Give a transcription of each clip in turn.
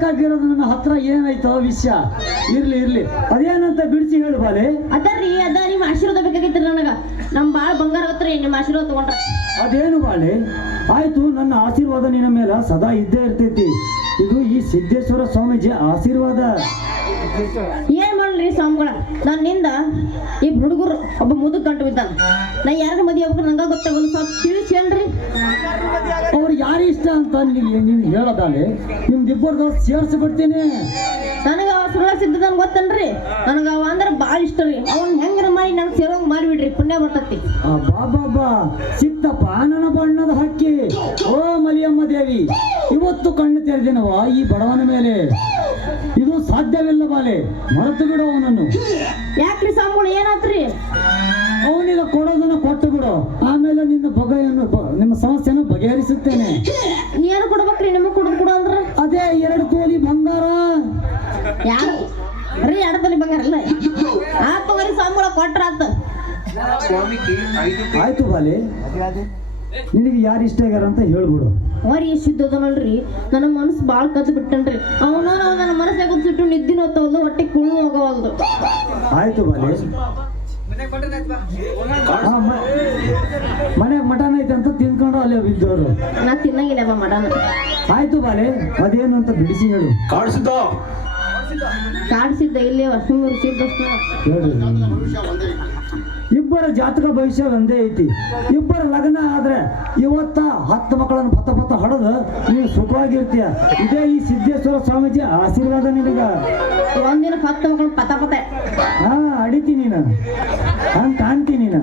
ಬೇಕಾಗಿರೋದು ನನ್ನ ಹತ್ರ ಏನಾಯ್ತೋ ವಿಷಯ? ಇರ್ಲಿ ಇರ್ಲಿ. ಅದೇನಂತ ಬಿಡಿಸಿ ಹೇಳು ಬಾಲೆ. ಅದರ್ರಿ ಅದ ನಿಮ್ಮ ಆಶೀರ್ವಾದ ಬೇಕಾಗಿತ್ತು ನನಗ. ನಮ್ ಬಾಳ ಬಂಗಾರ ಹತ್ರ ನಿಮ್ಮ ಆಶೀರ್ವಾದ ತಗೊಂಡ್ರ. ಅದೇನು ಬಾಳೆ ಆಯ್ತು ನನ್ನ ಆಶೀರ್ವಾದ ನಿನ್ನ ಮೇಲೆ ಸದಾ ಇದ್ದೇ ಇರ್ತೈತಿ. ಇದು ಈ ಸಿದ್ದೇಶ್ವರ ಸ್ವಾಮೀಜಿ ಆಶೀರ್ವಾದ. ಮಾಡ್ಲಿ ಸ್ವಾಮಿಗಳ ನನ್ನಿಂದ ಈ ಹುಡುಗರು ಒಬ್ಬ ಮುದುಕ್ ಗಂಟು ಬಿದ್ದಾನ. ನಾ ಯಾರ ಮದಿ ಆಗ್ಬೇಕು ನಂಗ ಗೊತ್ತಾಗಲ್ಲ ಸ್ವಲ್ಪ ತಿಳಿಸಿ ಹೇಳ್ರಿ. ಅವ್ರು ಯಾರು ಇಷ್ಟ ಅಂತ ನೀನು ಹೇಳೋದಾಲೆ ಇಬ್ಬರ್ದು ಸೇರ್ಸಿ ಬಿಡ್ತೀನಿ ನನಗ ಅವ ಸುಳ್ಳ ಸಿದ್ಧದನ್ ಗೊತ್ತನ್ರಿ? ನನಗ ಅವ ಅಂದ್ರ ಬಾಳ ಇಷ್ಟ ರೀ. ಅವನ್ ಹೆಂಗರ ಮಾಡಿ ನನಗ್ ಸೇರೋಂಗ್ ಮಾಡಿಬಿಡ್ರಿ ಪುಣ್ಯ ಬರ್ತತಿ. ಬಾಬಾ ಸಿಕ್ತಪ್ಪ ಪಾನನ ಬಣ್ಣದ ಹಕ್ಕಿ. ಓ ಮಲಿಯಮ್ಮ ದೇವಿ ಇವತ್ತು ಕಣ್ಣು ತೆರೆದಿನವ ಈ ಬಡವನ ಮೇಲೆ. ಇದು ಸಾಧ್ಯವಿಲ್ಲ ಬಾಲೆ ಮರೆತು ಬಿಡು ಅವನನ್ನು. ಯಾಕ್ರಿ ಸ್ವಾಮಿಗಳು ಏನಾತ್ರಿ? ಅವನಿಗೆ ಕೊಡೋದನ್ನ ಕೊಟ್ಟು ಬಿಡು. ಆಮೇಲೆ ನಿನ್ನ ಬಗೆಯನ್ನು ನಿಮ್ಮ ಸಮಸ್ಯೆಯನ್ನು ಬಗೆಹರಿಸುತ್ತೇನೆ ಏನು ಕೊಡ್ಬೇಕ್ರಿ ನಿಮಗ್ ಕೊಡ್ ಕೊಡು ಅಂದ್ರ ಅದೇ ಎರಡು ತೋಲಿ ಬಂಗಾರ ಯಾರು ರೀ ಎಡದಲ್ಲಿ ಬಂಗಾರ ಇಲ್ಲ ಆತ್. ತಗೋರಿ ಸ್ವಾಮಿಗಳ ಕೊಟ್ರ ಆಯ್ತು ಬಾಲಿ. ನಿನಗೆ ಯಾರು ಇಷ್ಟ ಆಗ್ಯಾರ ಅಂತ ಹೇಳ್ಬಿಡು. ಮರಿ ಸಿದ್ದದನಲ್ರಿ ನನ್ನ ಮನಸ್ಸು ಬಾಳ್ ಕದ್ದು ಬಿಟ್ಟನ್ರಿ. ಅವನ ನನ್ನ ಮನಸ್ಸಾಗ ಸುಟ್ಟು ನಿದ್ದಿನ ಹೊತ್ತವಲ್ದು ಹೊಟ್ಟೆ ಕುಳು ಹೋಗವಲ್ದು ಆಯ್ತು ಬಾಲಿ. ಮನೆ ಮಟನ್ ಐತೆ ಅಂತ ತಿನ್ಕೊಂಡು ಅಲ್ಲೇ ಬಿದ್ದವರು ನಾ ತಿನ್ನಂಗಿಲ್ಲ ಮಟನ್. ಆಯ್ತು ಬಾಲೆ ಅದೇನು ಅಂತ ಬಿಡಿಸಿ ಹೇಳು. ಕಾಣಿಸಿದ ಕಾಡ್ಸಿದ್ದ ಇಲ್ಲಿ ಸಿದ್ದಷ್ಟು ಹೇಳ್ರಿ ಇಬ್ಬರ ಜಾತಕ ಭವಿಷ್ಯ ಒಂದೇ ಐತಿ. ಇಬ್ಬರ ಲಗ್ನ ಆದ್ರೆ ಇವತ್ತ ಹತ್ತು ಮಕ್ಕಳನ್ನು ಪತ್ತ ಪತ್ತ ಹಡದು ನೀವು ಸುಖವಾಗಿರ್ತೀಯ. ಇದೇ ಈ ಸಿದ್ದೇಶ್ವರ ಸ್ವಾಮೀಜಿ ಆಶೀರ್ವಾದ ನಿನಗ. ಒಂದಿನ ಹತ್ತು ಮಕ್ಕಳು ಪತ ಪತ. ಹಾ ಅಡಿತಿ ನೀನು. ಹಂಗೆ ಕಾಣ್ತೀನಿ ನೀನು.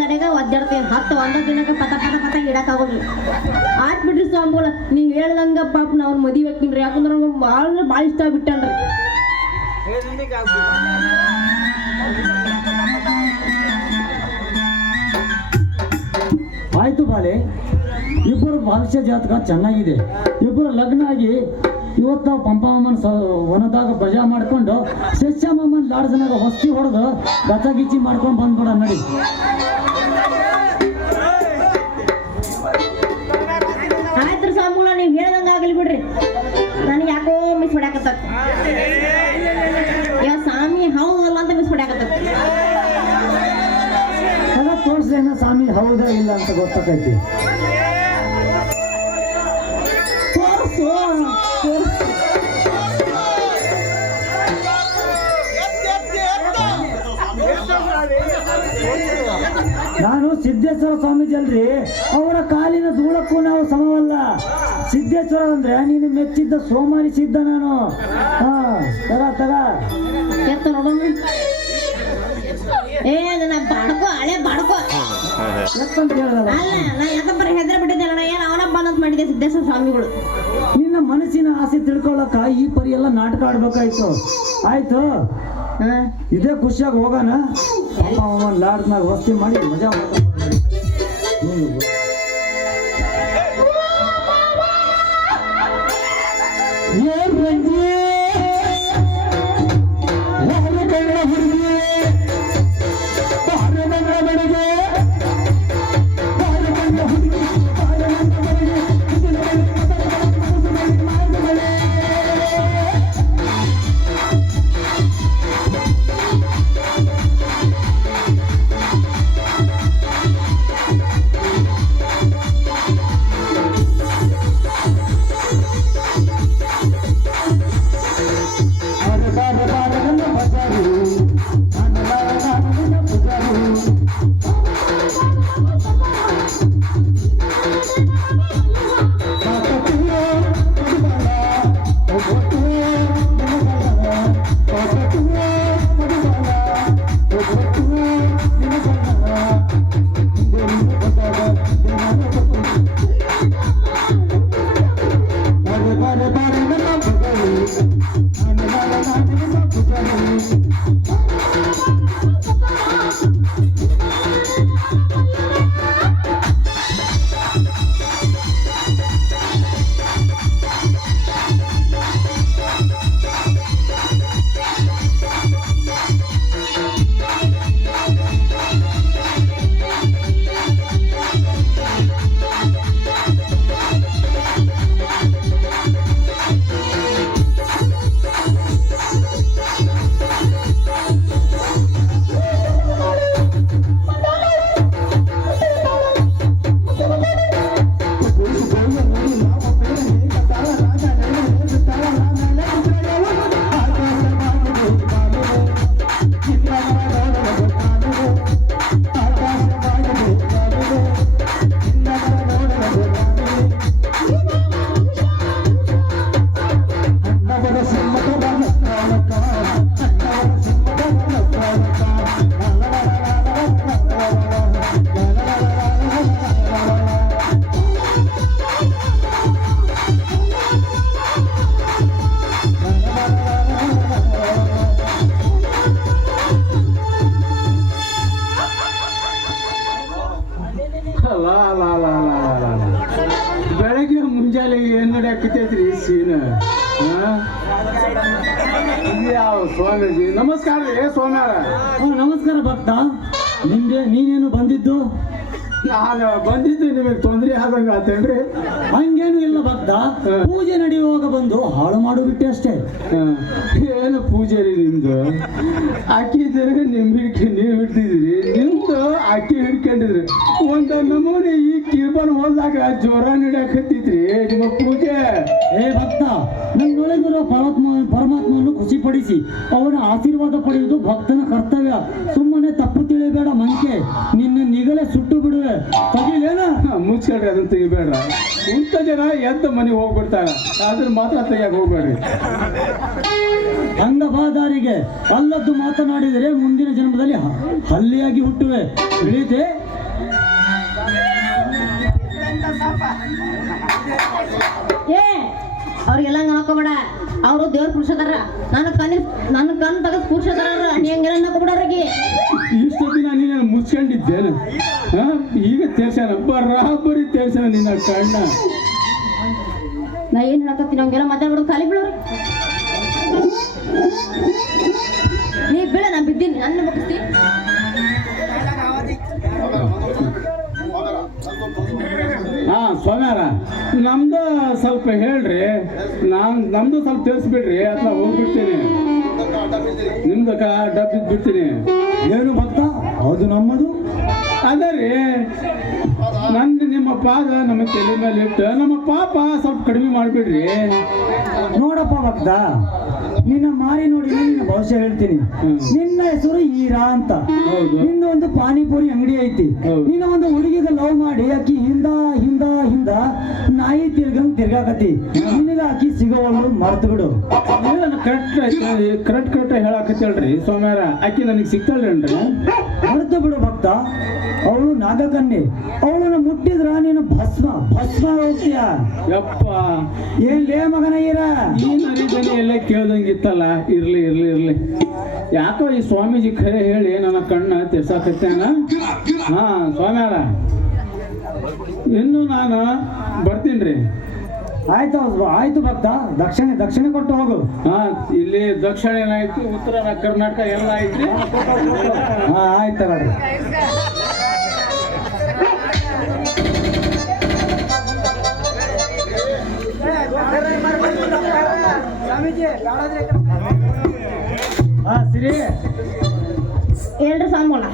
ಏ ಒಂದಡೆಗ ಒದ್ದಾಡ್ತೀನಿ ಹತ್ತು, ಒಂದ ದಿನಕ್ಕೆ ಪತ ಪತ ಪತ ಇಡಕ್ಕಾಗೋದ್ರಿ ಆತ್ ಬಿಡ್ರಿ ಸ್ವಾಮಿಗಳ ನೀವ್ ಹೇಳ್ದಂಗ ಪಾಪ ನಾ ಮದಿ ಮದುವೆ ರೀ ಯಾಕಂದ್ರ ಭಾಳ ಅಂದ್ರೆ ಭಾಳ ಇಷ್ಟ ಆಗ್ಬಿಟ್ಟನ್ರಿ. ಆಯ್ತು ಬಾಲೆ, ಇಬ್ಬರು ಭವಿಷ್ಯ ಜಾತಕ ಚೆನ್ನಾಗಿದೆ. ಇಬ್ಬರು ಲಗ್ನ ಆಗಿ ಇವತ್ತು ನಾವು ಪಂಪಮ್ಮನ ಸ, ವನದಾಗ ಬಜಾ ಮಾಡ್ಕೊಂಡು ಶಸ್ಯಮ್ಮನ ಲಾಡ್ಜನಾಗ ಹೊಸ್ತಿ ಹೊಡೆದು ಗಚಗಿಚ್ಚಿ ಮಾಡ್ಕೊಂಡು ಬಂದ್ಬಿಡ ನಡಿ. ಆಯ್ತು ನೀವು ಹೇಳ್ದಂಗೆ ಆಗಲಿ ಬಿಡ್ರಿ. ನನಗೆ ಯಾಕೋ ಮಿಸ್ ಹೊಡ್ಯಾಕತ್ತ ಯಾ ಸ್ವಾಮಿ ಹೌದಲ್ಲ ಅಂತ ಮಿಸ್ ಹೊಡ್ಯಾಕತ್ತ ಸ್ವಾಮಿ ಹೌದಾ ಇಲ್ಲ ಅಂತ ತೋರ್ಸು. ನಾನು ಸಿದ್ದೇಶ್ವರ ಸ್ವಾಮೀಜಿ ಅಲ್ರಿ. ಅವರ ಕಾಲಿನ ಧೂಳಕ್ಕೂ ನಾವು ಸಮವಲ್ಲ. ಸಿದ್ದೇಶ್ವರ ಅಂದ್ರೆ ನೀನು ಮೆಚ್ಚಿದ್ದ ಸೋಮಾರಿ ಸಿದ್ಧ ನಾನು. ಹಾ ತಗ ತಗ. ಎತ್ತ ನೋಡೋಣ ಏ ನನ್ನ ಬಾಡ್ಕೋ ಹಳೆ ಬಾಡ್ಕೋ ಎತ್ತಂತ ಹೇಳಿದಲ್ಲ ಅಲ್ಲ ನಾ ಯಾಕಂದ್ರೆ ಹೆದ್ರ ಬಿಟ್ಟಿದ್ದೆ ಅಣ್ಣ ಏನು ಅವನ ಬಂದಂತ ಮಾಡಿದ ಸಿದ್ದೇಶ್ವರ ಸ್ವಾಮಿಗಳು. ನಿನ್ನ ಮನಸ್ಸಿನ ಆಸೆ ತಿಳ್ಕೊಳ್ಳೋಕ ಈ ಪರಿ ಎಲ್ಲ ನಾಟಕ ಆಡ್ಬೇಕಾಯ್ತು. ಆಯ್ತು? ಇದೇ ಖುಷಿಯಾಗಿ ಹೋಗೋಣ ಅಮ್ಮ ಅಮ್ಮ ಲಾಡ್ನಾಗ ವಸ್ತಿ ಮಾಡಿ ಮಜಾ ಮಾಡ್ಕೊಂಡು ನಡೆಯಾಕತೈತ್ರಿ ಸೀನ್. ಯಾವ ಸ್ವಾಮೀಜಿ? ನಮಸ್ಕಾರ ಏ ಸ್ವಾಮ್ಯಾರ ಓ, ನಮಸ್ಕಾರ ಭಕ್ತ. ನಿಮ್ಗೆ ನೀನೇನು ಬಂದಿದ್ದು? ನಾನು ಬಂದಿದ್ದು ನಿಮಗೆ ತೊಂದರೆ ಆದಂಗ ಆತೇನ್ರಿ? ಹಂಗೇನು ಇಲ್ಲ ಭಕ್ತ. ಪೂಜೆ ನಡೆಯುವಾಗ ಬಂದು ಹಾಳು ಮಾಡು ಬಿಟ್ಟೆ ಅಷ್ಟೇ. ಏನು ಪೂಜೆ ರೀ ನಿಮ್ದು? ಅಕ್ಕಿ ತಿರುಗ ನಿಮ್ ಹಿಡ್ಕೊ ನೀವು ಹಿಡ್ತಿದ್ರಿ ನಿಮ್ದು ಅಕ್ಕಿ ಹಿಡ್ಕೊಂಡಿದ್ರಿ. ಒಂದು ನಮೂನಿ ಈ ಕಿರ್ಬನ್ ಹೋದಾಗ ಜ್ವರ ನಡೆಯಕತ್ತೈತ್ರಿ. ನಿಮ್ಮ ಪೂಜೆ. ಏ ಭಕ್ತ ನನ್ನೊಳಗಿರುವ ಪರಮಾತ್ಮ ಖುಷಿ ಖುಷಿಪಡಿಸಿ, ಅವನ ಆಶೀರ್ವಾದ ಪಡೆಯುವುದು ಭಕ್ತನ ಕರ್ತವ್ಯ. ಸುಮ್ಮನೆ ತಪ್ಪು ತಿಳಿಬೇಡ ಮಂಕೆ ನಿನ್ನ ನಿಗಲೆ ಸುಟ್ಟು ಬಿಡುವೆ. ಮುಚ್ಕೊಳ್ರಿ ಅದನ್ನ ತೆಗಿಬೇಡ್ರ. ಇಂಥ ಜನ ಎದ್ದ ಮನೆಗೆ ಹೋಗ್ಬಿಡ್ತಾರ? ಆದ್ರೆ ಮಾತ್ರ ತೆಗಿಯಕ್ಕೆ ಹೋಗ್ಬೇಡ್ರಿ. ಹಂಗ ಬಾದಾರಿಗೆ ಅಲ್ಲದ್ದು ಮಾತನಾಡಿದರೆ ಮುಂದಿನ ಜನ್ಮದಲ್ಲಿ ಹಲ್ಲಿಯಾಗಿ ಹುಟ್ಟುವೆ. ರೀತಿ ಏ ಅವ್ರಿಗೆಲ್ಲ ಹಾಕೋಬೇಡ ಅವರು ದೇವ್ರ ಪುರುಷದಾರ ನನ್ನ ಕಣ್ಣು ನನ್ನ ಕಣ್ಣು ತಗದ್ ಪುರುಷದಾರ ನೀ ಹಂಗೆಲ್ಲ ನೋಡ್ಕೋಬೇಡ ಅವ್ರಿಗೆ. ಇಷ್ಟು ದಿನ ನೀನು ಮುಚ್ಕೊಂಡಿದ್ದೇನೆ ಹಾ ಈಗ ತೇರ್ಸ್ಯಾನ. ಬರಾಬರಿ ತೇರ್ಸ್ಯಾನ ನಿನ್ನ ಕಣ್ಣ. ನಾ ಏನ್ ಹೇಳಕತ್ತೀನಿ ಹಂಗೆಲ್ಲ ಮಾತಾಡ್ಬಿಡೋದು ಖಾಲಿ ಬಿಡೋರು ನೀ ಬೀಳ ನಾ ಬಿದ್ದೀನಿ. ನನ್ನ ಮುಗಿಸ್ತಿ. ಹಾ ಸ್ವಾಮ್ಯಾರ ನಮ್ದು ಸ್ವಲ್ಪ ಹೇಳ್ರಿ. ನಾನ್ ನಮ್ದು ಸ್ವಲ್ಪ ತಿಳಿಸ್ಬಿಡ್ರಿ ಅಥವಾ ಹೋಗ್ಬಿಡ್ತೀನಿ. ನಿಮ್ದು ಕ ಡಬ್ಬಿದ್ ಬಿಡ್ತೀನಿ. ಏನು ಭಕ್ತ? ಹೌದು ನಮ್ಮದು. ಅದರಿ ನಂದು ನಿಮ್ಮ ಪಾದ ನಮ್ಮ ತಲೆ ಮೇಲೆ ಇಟ್ಟು, ನಮ್ಮ ಪಾಪ ಸ್ವಲ್ಪ ಕಡಿಮೆ ಮಾಡಿಬಿಡ್ರಿ. ನೋಡಪ್ಪ ಭಕ್ತ ನಿನ್ನ ಮಾರಿ ನೋಡಿ ನಿನ್ನ ಭವಿಷ್ಯ ಹೇಳ್ತೀನಿ. ನಿನ್ನ ಹೆಸರು ಈರಾ ಅಂತ. ನಿನ್ನ ಒಂದು ಪಾನಿಪುರಿ ಅಂಗಡಿ ಐತಿ. ನಿನ್ನ ಒಂದು ಹುಡುಗಿಗೆ ಲವ್ ಮಾಡಿ ಆಕಿ ಹಿಂದ ಹಿಂದ ಹಿಂದ ನಾಯಿ ತಿರ್ಗಂಗ್ ತಿರ್ಗಾಕತಿ. ನಿನಗ ಆಕಿ ಸಿಗೋವಳು ಮರ್ತು ಬಿಡು. ಕರೆಕ್ಟ್ ಕರೆಕ್ಟ್ ಕರೆಕ್ಟ್ ಹೇಳಾಕತ್ತೇಳ್ರಿ ಸೋಮ್ಯಾರ. ಆಕಿ ನನಗೆ ಸಿಗ್ತಾಳ್ರೇನ್ರಿ ಮರ್ತು ಬಿಡು ಭಕ್ತ. ಅವಳು ನಾಗಕನ್ನಿ ಅವಳನ್ನ ಮುಟ್ಟಿದ್ರ ನೀನು ಭಸ್ಮ. ಭಸ್ಮ ಹೋಗ್ತೀಯ. ಯಪ್ಪ. ಏನ್ ಲೇ ಮಗನ ಈರ. ಈ ನರಿದನಿ ಎಲ್ಲ ಕೇಳ್ದಂಗಿತ್ತಲ್ಲ ಇರ್ಲಿ ಇರ್ಲಿ ಇರ್ಲಿ. ಯಾಕೋ ಈ ಸ್ವಾಮೀಜಿ ಖರೆ ಹೇಳಿ ನನ್ನ ಕಣ್ಣ ತೆರ್ಸಾಕತ್ಯಾನ ಹಾ ಸ್ವಾಮ್ಯಾರ. ಇನ್ನು ನಾನು ಬರ್ತೀನ್ರಿ ಆಯ್ತು ಆಯ್ತು ಭಕ್ತ. ದಕ್ಷಿಣೆ ದಕ್ಷಿಣ ಕೊಟ್ಟು ಹೋಗು. ಹಾ ಇಲ್ಲಿ ದಕ್ಷಿಣ ಏನಾಯ್ತು ಉತ್ತರ ಕರ್ನಾಟಕ ಎಲ್ಲ ಐತಿ ಹಾ ಆಯ್ತು ತಗೊಳ್ರಿ ಹಾ ಸಿರಿ ಹೇಳ್ರಿ ಸ್ವಾಮಿಗಳ